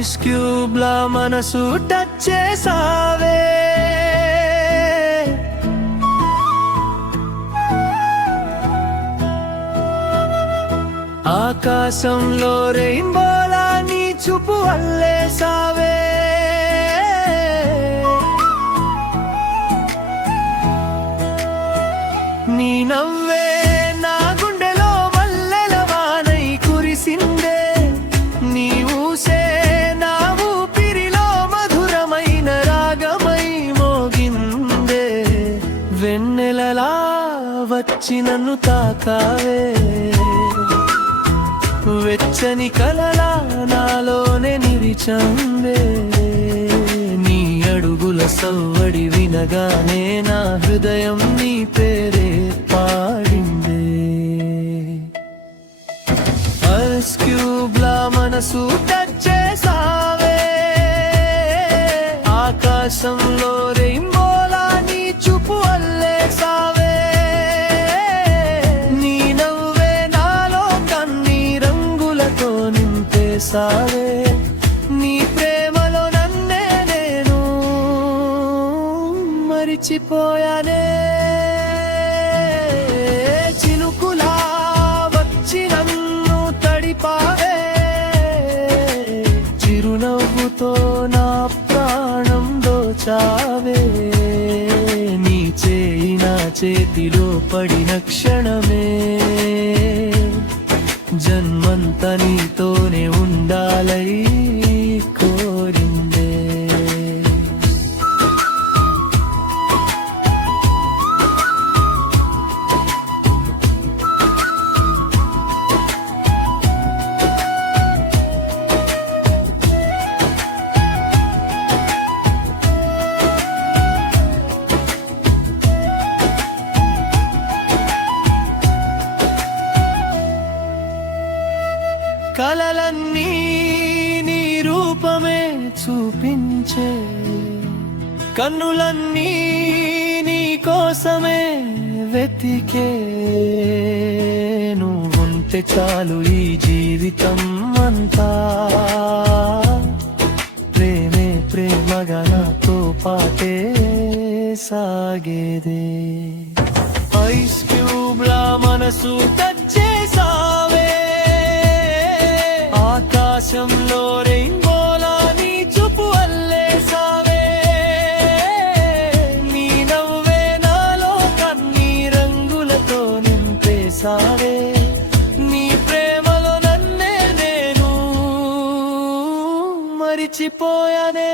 Ice cube లా మనసు touch చేసావే, ఆకాశంలో రెయిన్బోలా నీ చూపు అల్లేసావే, నీ నవ్వే నా గుండెలో మల్లెల వానై కురిసిందే, నీ ఊసే నా ఊపిరిలో మధురమైన రాగమై మోగిందే, వెన్నెలలా వచ్చి నన్ను తాకావే, వెచ్చని కలలా నాలోనే నిలిచాందే, నీ అడుగుల సవ్వడి వినగానే నా హృదయం నీ పేరే పాడిందే. ఐస్ క్యూబ్ లా మనసు టచ్ చేసావే, ఆకాశంలో రెయిన్బోలా నీ చూపు అల్లేసావే, సావే, నీ ప్రేమలో నన్నే నేను మరిచిపోయానే, చినుకులా వచ్చి నన్ను తడిపావే, చిరునవ్వుతో నా ప్రాణం దోచావే, నీ చేయి నా చేతిలో పడిన క్షణమే జన్మంత నీతోనే ఉండాలై కోరిందే. కలలన్నీ నీ రూపమే చూపించే, కన్నులన్నీ నీ కోసమే వెతికే, నువ్వుంటే చాలు ఈ జీవితం అంతా, ప్రేమే ప్రేమగా నాతో పాటే సాగేదే. ఐస్ క్యూబ్ లా మనసు టచ్ చేసావే, ఆకాశంలో రెయిన్బోలా నీ చూపు అల్లేసావే, నీ నవ్వే నాలో కన్నీ రంగులతో నింపేసావే, నీ ప్రేమలో నన్నే నేను మరిచిపోయానే.